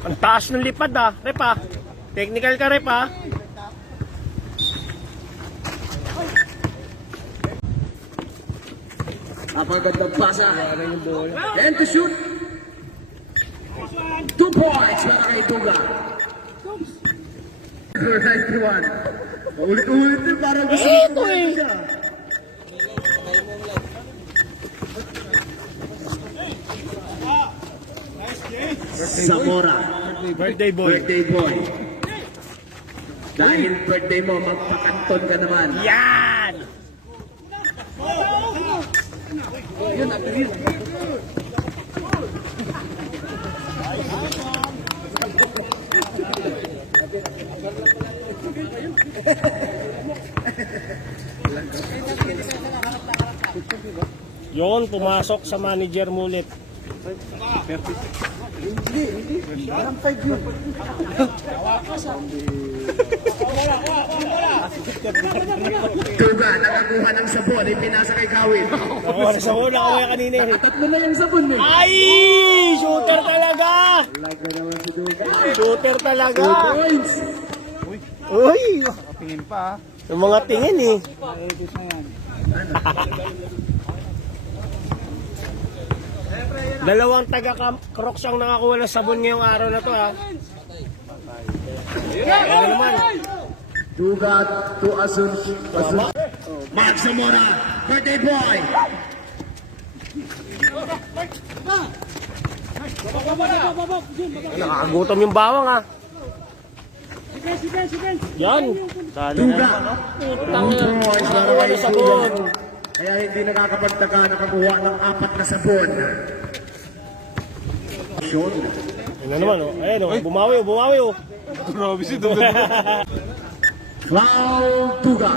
Ang taas ng lipad ah. Rep ah. Technical ka rep ah. Napagandang pasa. And to shoot. Two points para kay Tuga. For 91. Ulit-ulit din parang gusto Eh, ito eh. Zamora. Birthday boy. Birthday boy. Dahil birthday mo, magpakanton ka naman. Yan! Yon, pumasok sa manager mo ulit. Tuga, nakakuha ng sabon, ipinasa kay Kawin. Ako, sa una ako yan kanina eh. Tatlo na yung sabon eh. Ay! Shooter talaga! Shooter talaga! Uy! Tingin pa. Yung mga tingin eh. Naubos Dalawang taga-crocs ang nakakuha ng sabon ngayong araw na to ha. Ano naman? Tuga to Asun. Mark Zamora, birthday boy. Nakakagutom yung bawang ha. Yan. Tuga. Putang Two yan. Nakakuha ng sabon. Kaya hindi nakakapagtaka nakakuha ng apat na sabon. Sean. Ano naman oh. Ayun oh. Bumawi oh. Bumawi oh. Grabe si Dugan. Foul Tuga.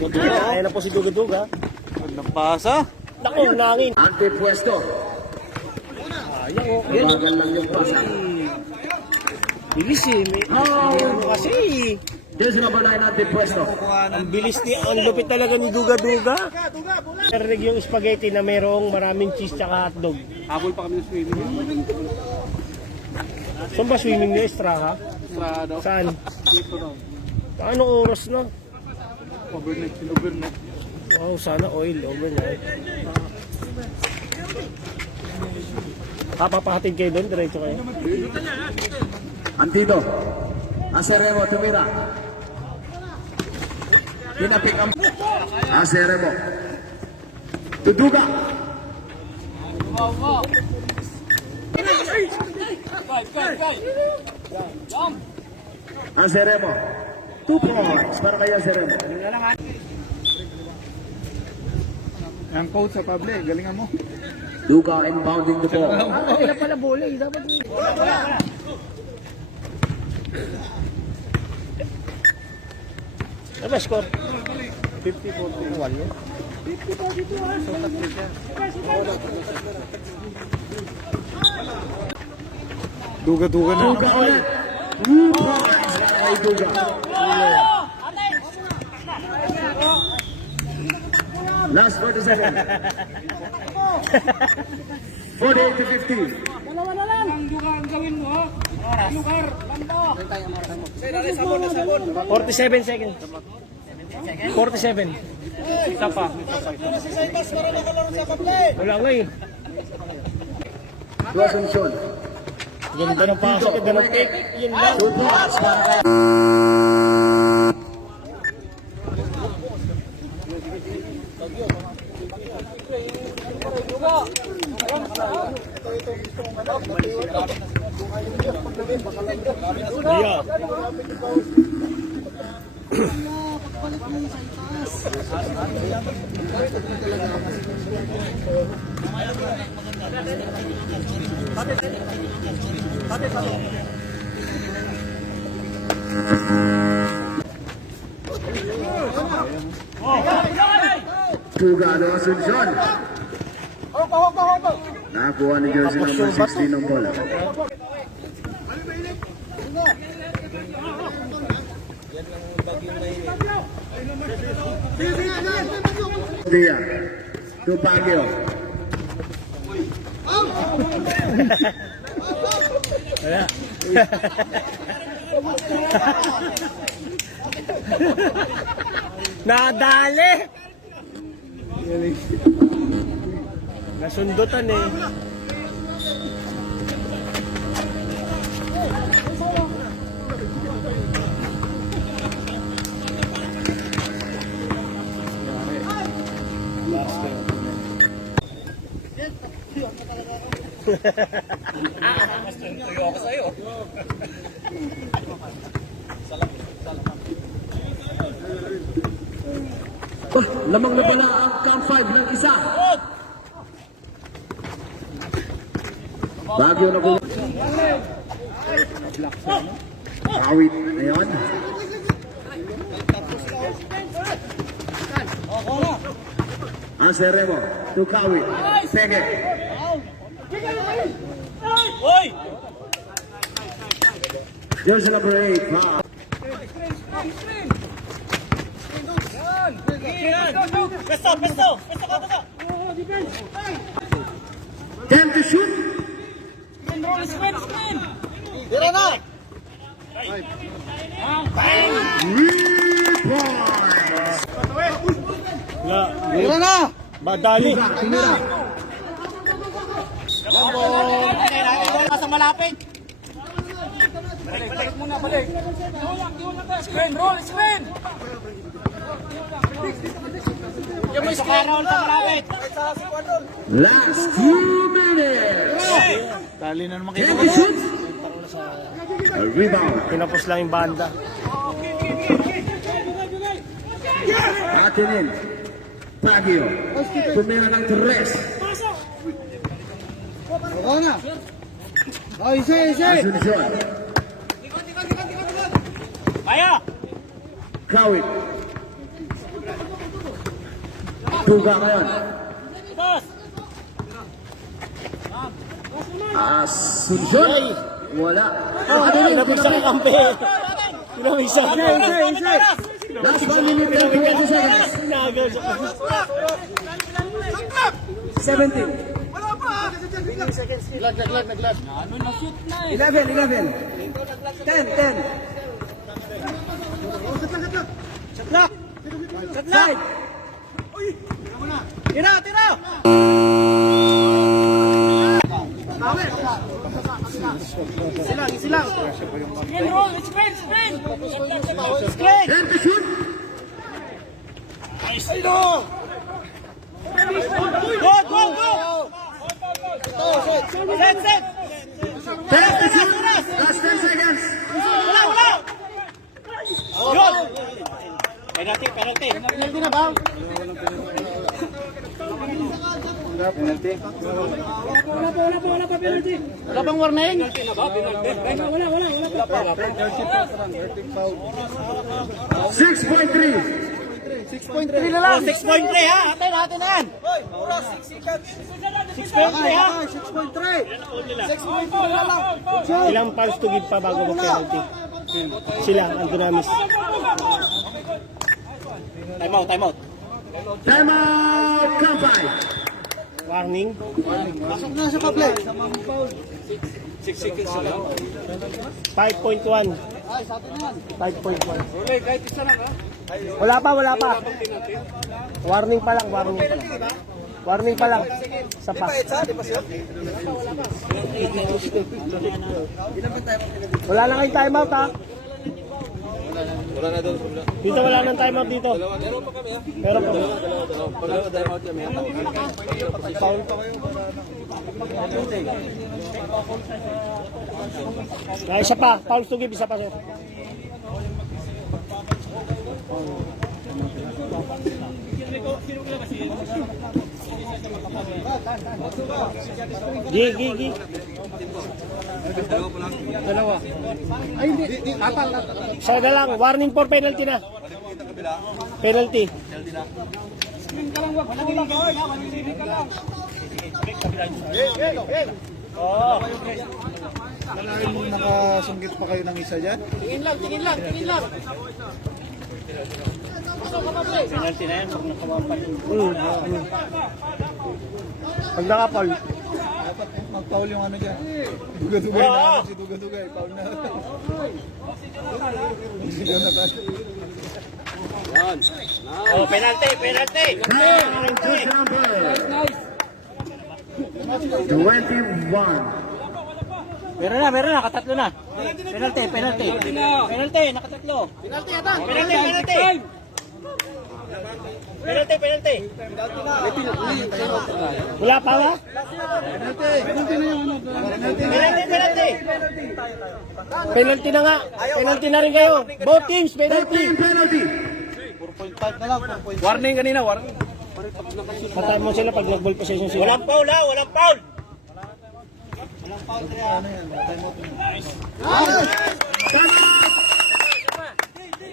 Duga. Ayan na po si Duga Duga. Napasa. Naku, nangin. Antipwesto. Ayan oh. Bagal lang yung pasa. Bilis eh. May, Oh. kasi eh. Dito si Mabalay ng antipwesto. Ang bilis ni, ang lupit talaga ni Duga Duga. Narinig yung spaghetti na mayroong maraming cheese tsaka hotdog. Habol pa kami ng swimming. Saan ba swimming niyo? Estrada? Estrada. Saan? Dito na. Anong oras na? Overnight. Overnight. Wow, sana oil overnight. Ah, papahatid kayo doon? Diretso kayo? Antido. Aseremo tumira. Pinapik ang... Aseremo. Tuduga. Aseremo. Two points para kay Aseremo. Ang coach sa table. Galingan mo. Duga inbounding the ball. Ah, sila pala bola eh. Dapat Ano ba score? 50-41 yun. Duga-duga na. Duga ulit. Two points para kay Duga. Last 40 seconds. 48 to 15. Dalawa na lang. Ang lugar ang gawin mo, ha? Lugar, lando. 47 seconds. 47. Isa pa. Wala nga eh. To Asuncion. Ganda ng pasok, ganda ng take. Yun lang. Two points para kay Yeah. Duga to Asuncion. Nakakuha ni jersey number 16 ng bola. Dia. To Baguio. Wala. Nadali! Nasundutan eh. Lamang na pala ang count 5 ng isa. Baguio na po. Kawit na yun. Ang Seremo to Kawit. Pege. Jersey number 8. Foul. Ten to shoot. Three points. Wala. Wala na! Madali. Tumira. Balik muna, balik. Screen, roll, screen. Yung may screen roll sa malapit. Last two minutes. Tali na naman. A rebound. Tinapos lang yung banda. Atinin. Baguio. Tumira ng tres. Asunción. Kaya! Kawit. Tuga ngayon. Boss! Asuncion. Wala. Atinin. Tinapos sa kakampi. Tinapos sa kakampi. Last one minute and 20 seconds. Nagaw sa 17. 11, 11. 10, 10. Side. Tira, tira! Screen 10 to shoot. Last 10 seconds. Wala, wala! Yun! Penalty, penalty. Penalty na ba? penalty. Wala bang warning? Penalty na ba? Penalty. Wala, wala, wala. 6.3. 6.3 na lang. 6.3 ha. Atin, atin na yan. 6.3 ha. 6.3 na lang. Ilang fouls to give pa bago mag-penalty? Sila, Antonamis. Time out, time out. Time out. Kampay. Warning. Pasok na sa kaple. 5.1. 5.1. Wala pa, wala pa. Warning pa lang, warning pa lang. Warning pa lang. Isa pa. Wala na kayong timeout ha. Dito wala nang timeout dito. Pero po. Foul. Ah, isa pa. Foul to give, isa pa sir. Gi, gi, gi. Isa na lang. Warning for penalty na. Penalty. Nakasunggit pa kayo ng isa dyan? Tingin lang, tingin lang, tingin lang. Penalty na yan, pag nakawapan. Mm, Pag naka-foul. foul yung ano dyan. Duga-dugay na ako si Duga-dugay. Foul na. Si Jonathan. Oh, penalty, penalty. Push number 21. Meron na, meron na, katatlo na. Penalty, penalty. Penalty, nakatatlo. Penalty, penalty. Penalty, penalty. Wala pa ba? Penalty, penalty. Penalty na nga. Penalty na rin kayo. Both teams, penalty. Penalty. Warning kanina, warning. Patay mo sila pag nag-ball possession sila. Walang foul ha, walang foul.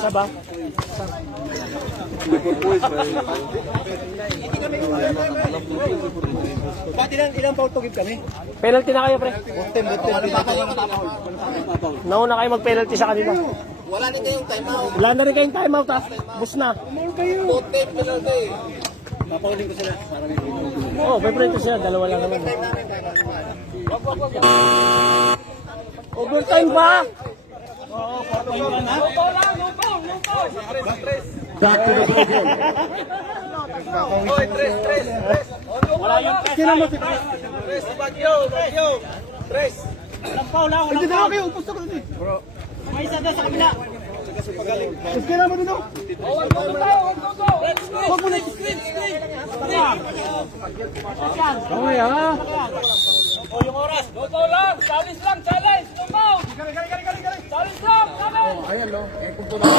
Saba? Ba't ilan, ilang foul to give kami? Penalty na kayo, pre. Butim, butim. Nauna kayo mag-penalty sa kanila. Wala na kayong timeout. Wala na rin kayong timeout, ha? Bus na. Putik, penalty. Papauling ko sila. Oo, oh, may prito sila. Dalawa lang naman. Overtime pa! Back to the ball. Sino mo si Hindi na kayo, upos ako din. May isa doon sa kabila. Tapos kailangan mo din oh. Huwag mo na screen, screen. Mamaya, ha? No foul lang. Challenge lang, challenge. No no? Eh, kung tuloy.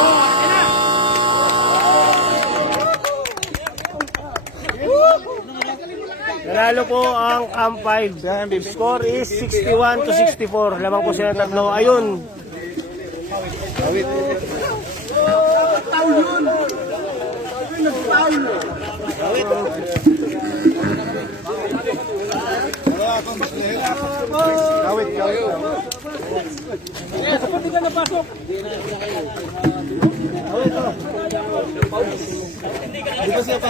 Nanalo po ang Camp 5. Score is 61 to 64. Lamang po sila tatlo. Ayun. Awit. Tao yun. Tao yun. Awit. Awit. Kawit, kawit. Hindi ka napasok. Hindi ka napasok.